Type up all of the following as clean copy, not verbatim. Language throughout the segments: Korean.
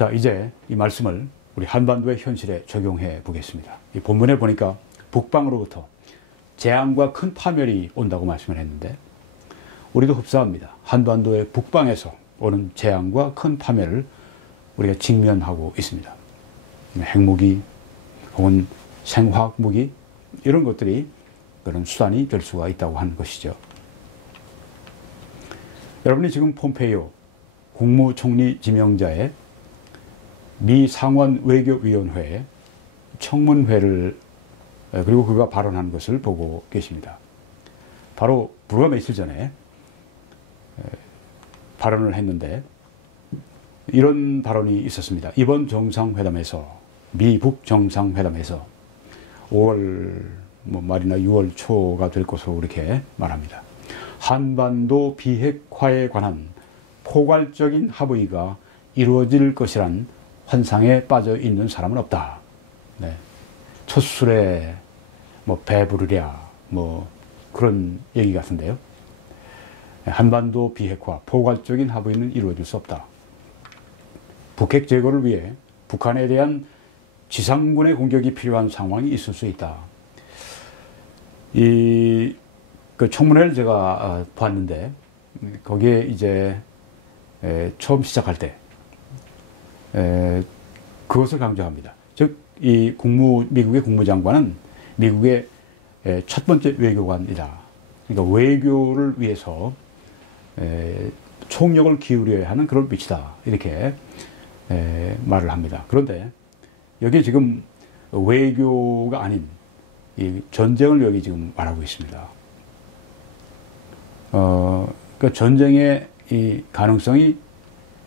자, 이제 이 말씀을 우리 한반도의 현실에 적용해 보겠습니다. 이 본문에 보니까 북방으로부터 재앙과 큰 파멸이 온다고 말씀을 했는데, 우리도 흡사합니다. 한반도의 북방에서 오는 재앙과 큰 파멸을 우리가 직면하고 있습니다. 핵무기 혹은 생화학무기, 이런 것들이 그런 수단이 될 수가 있다고 하는 것이죠. 여러분이 지금 폼페이오 국무총리 지명자의 미 상원 외교위원회에 청문회를, 그리고 그가 발언한 것을 보고 계십니다. 바로 불과 며칠 전에 발언을 했는데, 이런 발언이 있었습니다. 이번 정상회담에서, 미북 정상회담에서 5월 말이나 6월 초가 될 것으로 그렇게 말합니다. 한반도 비핵화에 관한 포괄적인 합의가 이루어질 것이란 환상에 빠져 있는 사람은 없다. 네. 첫 술에 배부르랴 그런 얘기 같은데요. 한반도 비핵화 포괄적인 합의는 이루어질 수 없다. 북핵 제거를 위해 북한에 대한 지상군의 공격이 필요한 상황이 있을 수 있다. 그 청문회를 제가 봤는데, 거기에 이제 처음 시작할 때 그것을 강조합니다. 즉, 이 미국의 국무장관은 미국의 첫 번째 외교관이다. 그러니까 외교를 위해서 총력을 기울여야 하는 그런 위치다. 이렇게 말을 합니다. 그런데 여기 지금 외교가 아닌 이 전쟁을 여기 지금 말하고 있습니다. 그 전쟁의 이 가능성이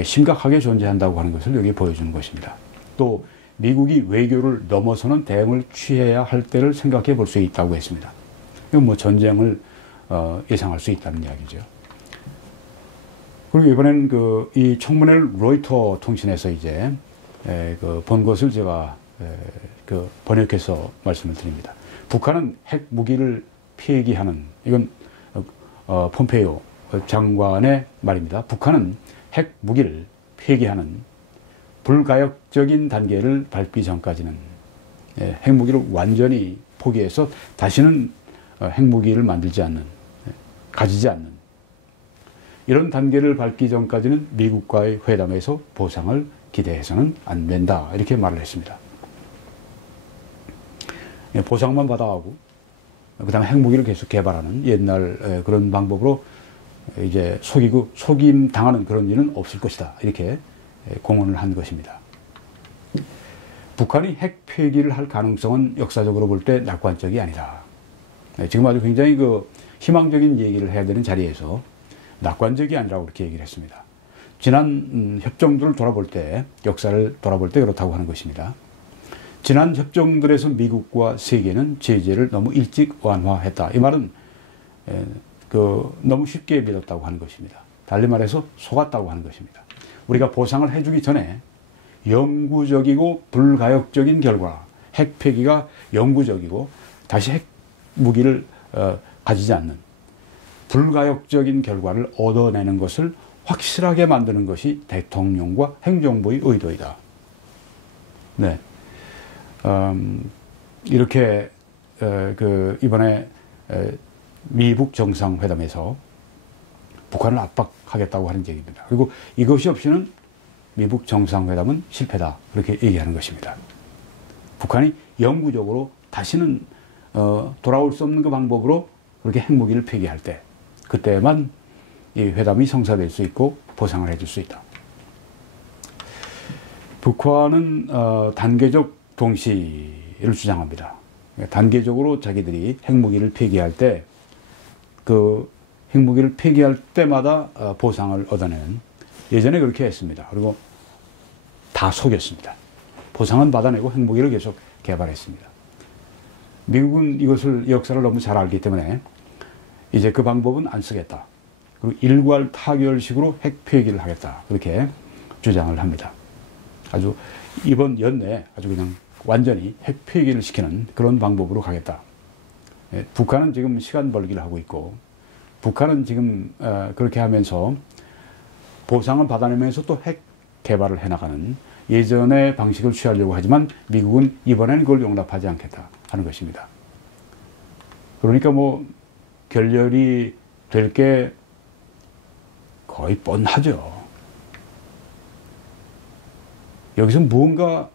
심각하게 존재한다고 하는 것을 여기 보여주는 것입니다. 또 미국이 외교를 넘어서는 대응을 취해야 할 때를 생각해 볼 수 있다고 했습니다. 이건 전쟁을 예상할 수 있다는 이야기죠. 그리고 이번엔 이 청문회를 로이터 통신에서 이제 본 것을 제가 번역해서 말씀을 드립니다. 북한은 핵 무기를 폐기하는, 이건 폼페이오 장관의 말입니다. 북한은 핵 무기를 폐기하는 불가역적인 단계를 밟기 전까지는, 핵무기를 완전히 포기해서 다시는 핵무기를 만들지 않는, 가지지 않는 이런 단계를 밟기 전까지는 미국과의 회담에서 보상을 기대해서는 안 된다. 이렇게 말을 했습니다. 보상만 받아가고 그 다음에 핵무기를 계속 개발하는 옛날 그런 방법으로 이제 속임 당하는 그런 일은 없을 것이다. 이렇게 공언을 한 것입니다. 북한이 핵 폐기를 할 가능성은 역사적으로 볼 때 낙관적이 아니다. 지금 아주 굉장히 희망적인 얘기를 해야 되는 자리에서 낙관적이 아니라고 그렇게 얘기를 했습니다. 지난 협정들을 돌아볼 때, 역사를 돌아볼 때 그렇다고 하는 것입니다. 지난 협정들에서 미국과 세계는 제재를 너무 일찍 완화했다. 이 말은 너무 쉽게 믿었다고 하는 것입니다. 달리 말해서 속았다고 하는 것입니다. 우리가 보상을 해주기 전에 영구적이고 불가역적인 결과, 핵 폐기가 영구적이고 다시 핵 무기를 가지지 않는 불가역적인 결과를 얻어내는 것을 확실하게 만드는 것이 대통령과 행정부의 의도이다. 네. 이렇게 이번에 미북 정상회담에서 북한을 압박하겠다고 하는 얘기입니다. 그리고 이것이 없이는 미북 정상회담은 실패다. 그렇게 얘기하는 것입니다. 북한이 영구적으로 다시는 돌아올 수 없는 그 방법으로 그렇게 핵무기를 폐기할 때, 그때만 이 회담이 성사될 수 있고 보상을 해줄 수 있다. 북한은 단계적 동시를 주장합니다. 단계적으로 자기들이 핵무기를 폐기할 때, 그 핵무기를 폐기할 때마다 보상을 얻어내는, 예전에 그렇게 했습니다. 그리고 다 속였습니다. 보상은 받아내고 핵무기를 계속 개발했습니다. 미국은 이것을, 역사를 너무 잘 알기 때문에 이제 그 방법은 안 쓰겠다. 그리고 일괄 타결식으로 핵 폐기를 하겠다. 그렇게 주장을 합니다. 아주 이번 연내에 아주 그냥 완전히 핵 폐기를 시키는 그런 방법으로 가겠다. 북한은 지금 시간 벌기를 하고 있고, 북한은 지금 그렇게 하면서 보상을 받아내면서 또 핵 개발을 해나가는 예전의 방식을 취하려고 하지만 미국은 이번에는 그걸 용납하지 않겠다 하는 것입니다. 그러니까 뭐 결렬이 될 게 거의 뻔하죠. 여기서 무언가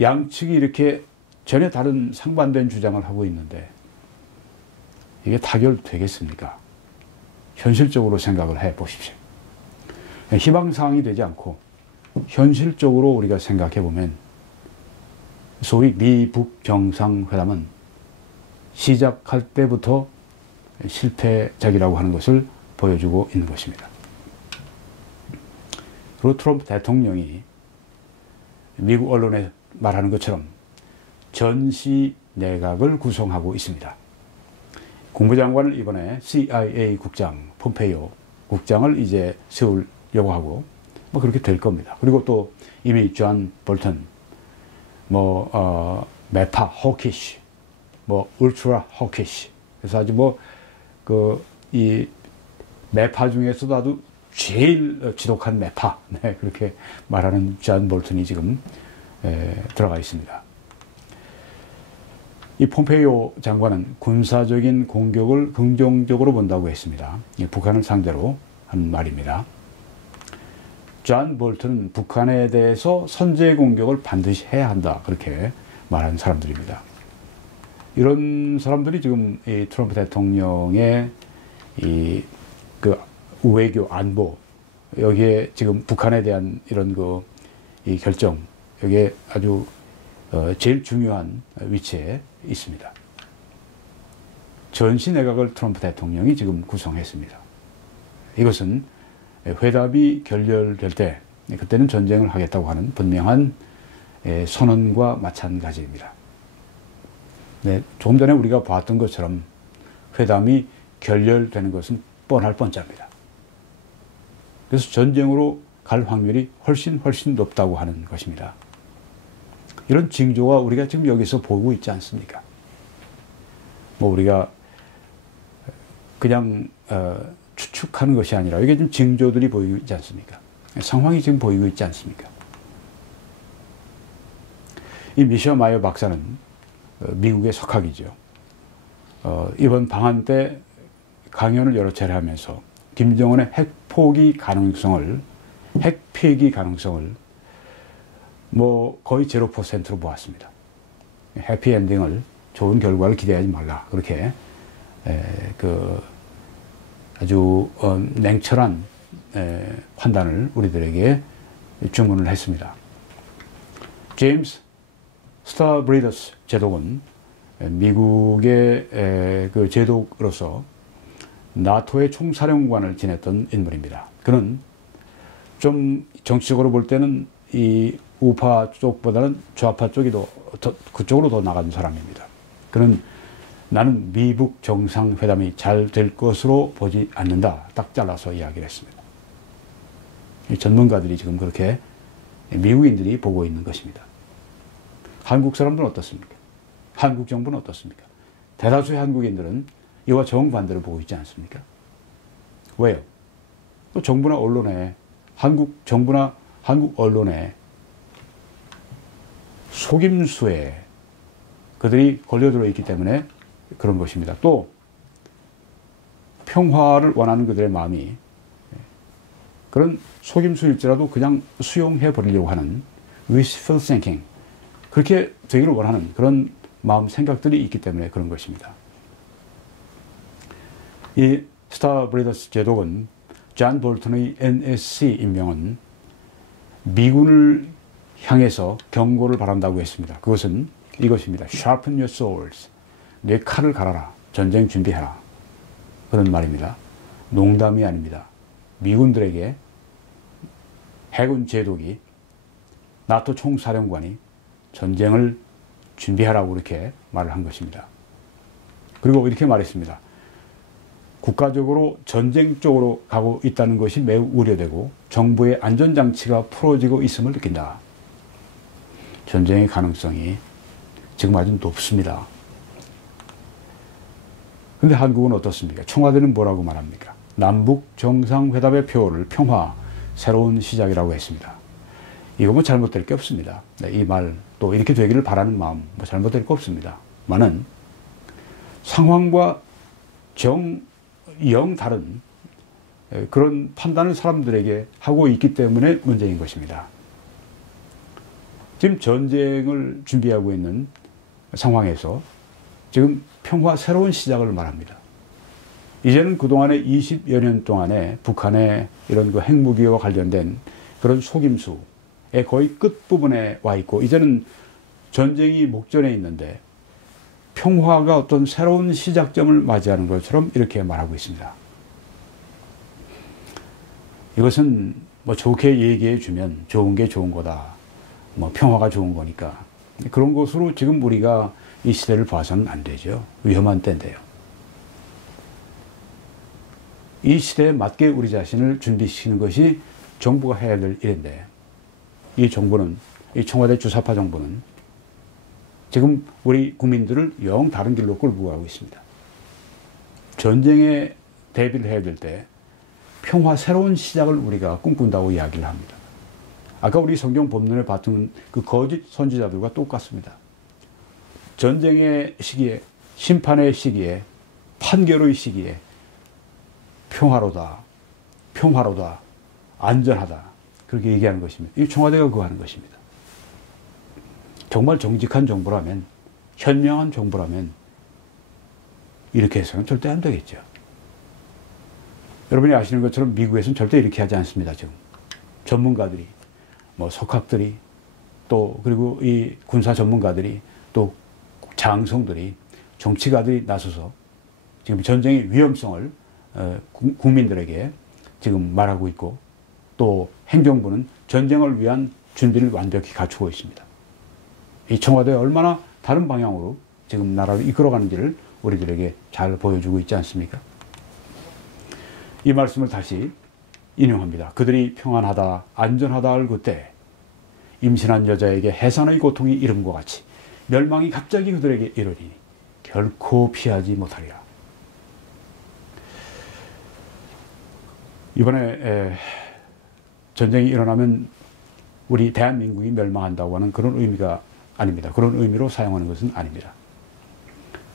양측이 이렇게 전혀 다른 상반된 주장을 하고 있는데 이게 타결되겠습니까? 현실적으로 생각을 해 보십시오. 희망사항이 되지 않고 현실적으로 우리가 생각해 보면 소위 미북 정상회담은 시작할 때부터 실패작이라고 하는 것을 보여주고 있는 것입니다. 그리고 트럼프 대통령이 미국 언론에 말하는 것처럼 전시 내각을 구성하고 있습니다. 국무장관을 이번에 CIA 국장 폼페이오 국장을 이제 세우려고 하고 뭐 그렇게 될 겁니다. 그리고 또 이미 존 볼턴, 메파 호키시, 울트라 호키시. 그래서 아주 이 매파 중에서도 아주 제일 지독한 매파. 네, 그렇게 말하는 존 볼턴이 지금 들어가 있습니다. 이 폼페이오 장관은 군사적인 공격을 긍정적으로 본다고 했습니다. 북한을 상대로 한 말입니다. 존 볼턴은 북한에 대해서 선제 공격을 반드시 해야 한다. 그렇게 말하는 사람들입니다. 이런 사람들이 지금 이 트럼프 대통령의 외교 안보 여기에 지금 북한에 대한 이런 이 결정 여기에 아주 제일 중요한 위치에 있습니다. 전시 내각을 트럼프 대통령이 지금 구성했습니다. 이것은 회담이 결렬될 때 그때는 전쟁을 하겠다고 하는 분명한 선언과 마찬가지입니다. 네, 조금 전에 우리가 봤던 것처럼 회담이 결렬되는 것은 뻔할 뻔짜입니다. 그래서 전쟁으로 갈 확률이 훨씬 높다고 하는 것입니다. 이런 징조가 우리가 지금 여기서 보고 있지 않습니까? 우리가 그냥 추측하는 것이 아니라 이게 좀 징조들이 보이고 있지 않습니까? 상황이 지금 보이고 있지 않습니까? 이 미셔 마이어 박사는 미국의 석학이죠. 이번 방한 때 강연을 여러 차례 하면서 김정은의 핵 폐기 가능성을 거의 0%로 보았습니다. 해피엔딩을 좋은 결과를 기대하지 말라. 그렇게 아주 냉철한 판단을 우리들에게 주문을 했습니다. 제임스 스타브리더스 제독은 미국의 제독으로서 나토의 총사령관을 지냈던 인물입니다. 그는 좀 정치적으로 볼 때는 이 우파 쪽보다는 좌파 쪽이 그쪽으로 더 나간 사람입니다. 그는 나는 미북 정상회담이 잘 될 것으로 보지 않는다. 딱 잘라서 이야기를 했습니다. 이 전문가들이 지금 그렇게 미국인들이 보고 있는 것입니다. 한국 사람들은 어떻습니까? 한국 정부는 어떻습니까? 대다수의 한국인들은 이와 정반대로 보고 있지 않습니까? 왜요? 또 정부나 언론에 한국 정부나 한국 언론에 속임수에 그들이 걸려들어 있기 때문에 그런 것입니다. 또 평화를 원하는 그들의 마음이 그런 속임수일지라도 그냥 수용해 버리려고 하는 wishful thinking 그렇게 되기를 원하는 그런 마음 생각들이 있기 때문에 그런 것입니다. 이 스타브리더스 제독은 존 볼턴의 NSC 임명은 미군을 향해서 경고를 바란다고 했습니다. 그것은 이것입니다. Sharpen your swords. 내 칼을 갈아라. 전쟁 준비해라. 그런 말입니다. 농담이 아닙니다. 미군들에게 해군 제독이 나토 총사령관이 전쟁을 준비하라고 이렇게 말을 한 것입니다. 그리고 이렇게 말했습니다. 국가적으로 전쟁 쪽으로 가고 있다는 것이 매우 우려되고 정부의 안전장치가 풀어지고 있음을 느낀다. 전쟁의 가능성이 지금 아주 높습니다. 그런데 한국은 어떻습니까? 청와대는 뭐라고 말합니까? 남북 정상회담의 표를 평화, 새로운 시작이라고 했습니다. 이거 뭐 잘못될 게 없습니다. 이 말 또 이렇게 되기를 바라는 마음 뭐 잘못될 거 없습니다. 많은 상황과 영 다른 그런 판단을 사람들에게 하고 있기 때문에 문제인 것입니다. 지금 전쟁을 준비하고 있는 상황에서 지금 평화 새로운 시작을 말합니다. 이제는 그동안의 20여 년 동안에 북한의 이런 그 핵무기와 관련된 그런 속임수의 거의 끝부분에 와 있고, 이제는 전쟁이 목전에 있는데 평화가 어떤 새로운 시작점을 맞이하는 것처럼 이렇게 말하고 있습니다. 이것은 뭐 좋게 얘기해 주면 좋은 게 좋은 거다. 뭐 평화가 좋은 거니까. 그런 것으로 지금 우리가 이 시대를 봐서는 안 되죠. 위험한 때인데요. 이 시대에 맞게 우리 자신을 준비시키는 것이 정부가 해야 될 일인데, 이 정부는, 이 청와대 주사파 정부는 지금 우리 국민들을 영 다른 길로 끌고 가고 있습니다. 전쟁에 대비를 해야 될 때 평화 새로운 시작을 우리가 꿈꾼다고 이야기를 합니다. 아까 우리 성경 본문에 봤던 그 거짓 선지자들과 똑같습니다. 전쟁의 시기에, 심판의 시기에, 판결의 시기에 평화로다, 평화로다, 안전하다, 그렇게 얘기하는 것입니다. 이 청와대가 그거 하는 것입니다. 정말 정직한 정부라면, 현명한 정부라면 이렇게 해서는 절대 안 되겠죠. 여러분이 아시는 것처럼 미국에서는 절대 이렇게 하지 않습니다. 지금 전문가들이, 뭐 석학들이, 또 그리고 이 군사 전문가들이, 또 장성들이, 정치가들이 나서서 지금 전쟁의 위험성을 국민들에게 지금 말하고 있고, 또 행정부는 전쟁을 위한 준비를 완벽히 갖추고 있습니다. 이 청와대가 얼마나 다른 방향으로 지금 나라를 이끌어가는지를 우리들에게 잘 보여주고 있지 않습니까? 이 말씀을 다시 인용합니다. 그들이 평안하다, 안전하다 할 그때 임신한 여자에게 해산의 고통이 이름과 같이 멸망이 갑자기 그들에게 이르리니 결코 피하지 못하리라. 이번에 전쟁이 일어나면 우리 대한민국이 멸망한다고 하는 그런 의미가 아닙니다. 그런 의미로 사용하는 것은 아닙니다.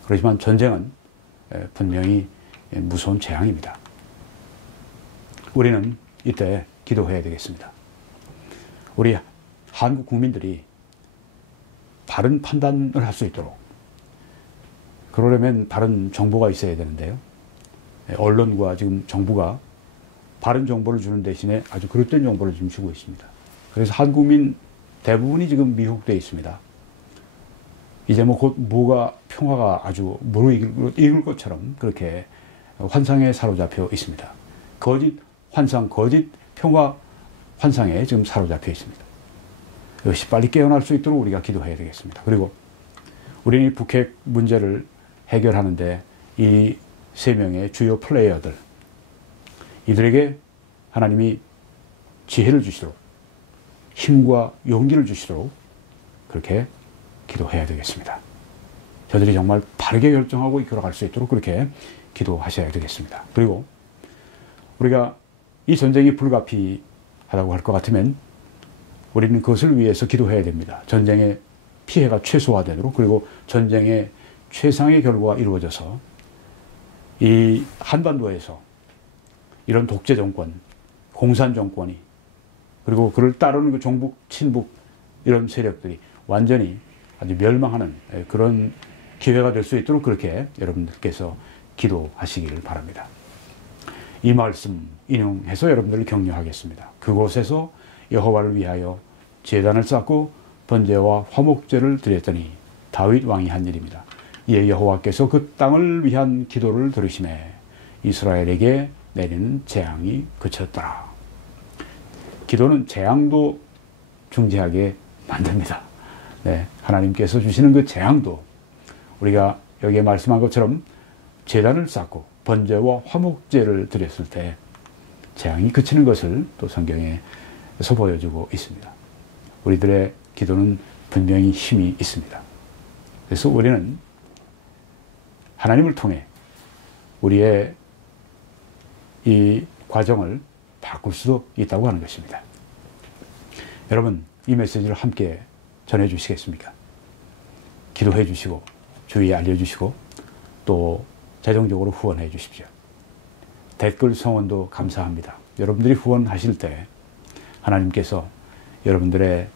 그렇지만 전쟁은 분명히 무서운 재앙입니다. 우리는 이때 기도해야 되겠습니다. 우리 한국 국민들이 바른 판단을 할 수 있도록, 그러려면 바른 정보가 있어야 되는데요. 언론과 지금 정부가 바른 정보를 주는 대신에 아주 그릇된 정보를 지금 주고 있습니다. 그래서 한국민 대부분이 지금 미혹되어 있습니다. 이제 뭐 곧 뭐가 평화가 아주 무르익을 것처럼 그렇게 환상에 사로잡혀 있습니다. 거짓 환상, 거짓 평화 환상에 지금 사로잡혀 있습니다. 이것이 빨리 깨어날 수 있도록 우리가 기도해야 되겠습니다. 그리고 우리는 북핵 문제를 해결하는데 이 세 명의 주요 플레이어들, 이들에게 하나님이 지혜를 주시도록, 힘과 용기를 주시도록 그렇게 기도해야 되겠습니다. 저들이 정말 바르게 결정하고 이끌어갈 수 있도록 그렇게 기도하셔야 되겠습니다. 그리고 우리가 이 전쟁이 불가피하다고 할 것 같으면 우리는 그것을 위해서 기도해야 됩니다. 전쟁의 피해가 최소화되도록, 그리고 전쟁의 최상의 결과가 이루어져서 이 한반도에서 이런 독재 정권, 공산 정권이, 그리고 그를 따르는 그 종북, 친북 이런 세력들이 완전히 아주 멸망하는 그런 기회가 될 수 있도록 그렇게 여러분들께서 기도하시기를 바랍니다. 이 말씀 인용해서 여러분들을 격려하겠습니다. 그곳에서 여호와를 위하여 제단을 쌓고 번제와 화목제를 드렸더니 다윗 왕이 한 일입니다. 이에 여호와께서 그 땅을 위한 기도를 들으시매 이스라엘에게 내리는 재앙이 그쳤더라. 기도는 재앙도 중지하게 만듭니다. 네, 하나님께서 주시는 그 재앙도 우리가 여기에 말씀한 것처럼 제단을 쌓고 번제와 화목제를 드렸을 때 재앙이 그치는 것을 또 성경에서 보여주고 있습니다. 우리들의 기도는 분명히 힘이 있습니다. 그래서 우리는 하나님을 통해 우리의 이 과정을 바꿀 수도 있다고 하는 것입니다. 여러분, 이 메시지를 함께 전해 주시겠습니까? 기도해 주시고 주위에 알려주시고 또 재정적으로 후원해 주십시오. 댓글 성원도 감사합니다. 여러분들이 후원하실 때 하나님께서 여러분들의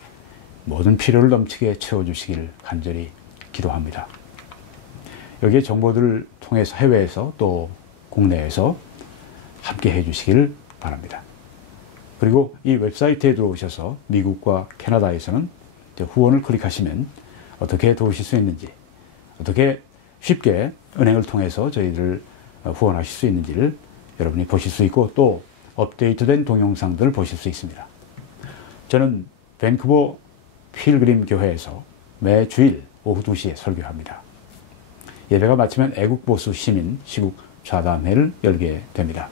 모든 필요를 넘치게 채워주시기를 간절히 기도합니다. 여기에 정보들을 통해서 해외에서 또 국내에서 함께 해주시기를 바랍니다. 그리고 이 웹사이트에 들어오셔서 미국과 캐나다에서는 후원을 클릭하시면 어떻게 도우실 수 있는지, 어떻게 쉽게 은행을 통해서 저희들을 후원하실 수 있는지를 여러분이 보실 수 있고 또 업데이트된 동영상들을 보실 수 있습니다. 저는 밴쿠버 필그림 교회에서 매 주일 오후 2시에 설교합니다. 예배가 마치면 애국보수 시민 시국 좌담회를 열게 됩니다.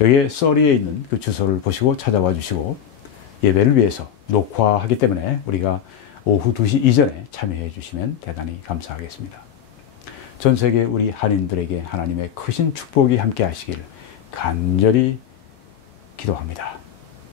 여기에 써리에 있는 그 주소를 보시고 찾아와 주시고 예배를 위해서 녹화하기 때문에 우리가 오후 2시 이전에 참여해 주시면 대단히 감사하겠습니다. 전 세계 우리 한인들에게 하나님의 크신 축복이 함께 하시기를 간절히 기도합니다.